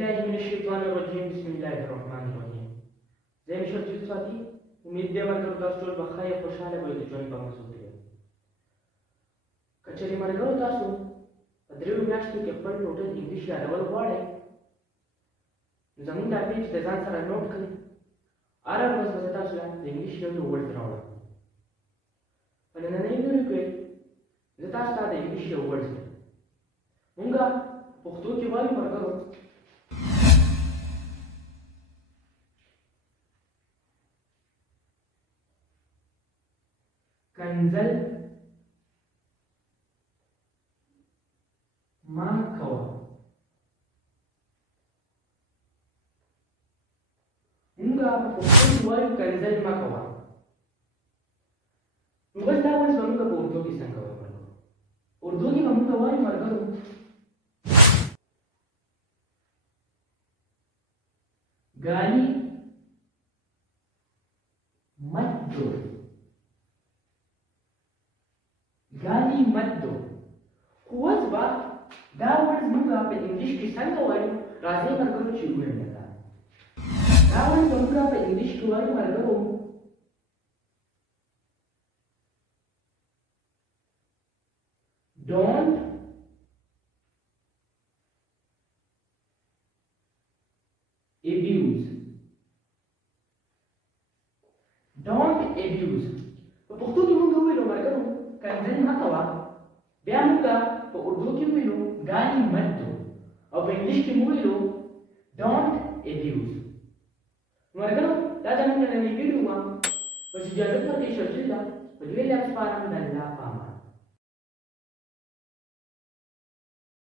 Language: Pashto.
بالله من الشيطان الرجيم بسم الله الرحمن الرحیم. زه مشر جیت ساتي امید دی ورکړم تاسو ټول به خیر خوشاله وئ د ژوند په مسعود دی. کچري مرګو تاسو په دریو میاشتو کې خپل ټوټل انګلیش یادول غواړئ زموږ دا پیج د ځان سره نوٹ کړئ. هره ورځ به تاسو ته د انګلیش یو څو ورډز راوړم. په نننۍ ویډیو کې زه تاسو ته د انګلیش یو ورډز مونږ پښتو کې وایو مرګو کنزل ما کوه. مونږ په پښتو کې وایو کنزل ما کوه. نو بس دا ورځ مونږ په اردو کې څنګه وایو مرګو؟ اردو کې مونږ وایو مرګو गाली मत दो. गाली मत दो. خوز با دا ورځ موږ په انګلیش کې څنګه وایو؟ راځئ مرګو چې وګورئ. دا ورځ موږ په انګلیش کې وایو مرګو don't abuse. Don't abuse. په پښتو کې موږ ویلو مرګو کنځل مه کوه. بیا موږ په اردو کې ویلو ګالی مت دو او په انګلیش کې موږ ویلو don't abuse. مرګو دا زموږ نننۍ ویډیو وه. بس اجازه ورکړئ شرجیل ده په دوی لاس پارم د الله په امان.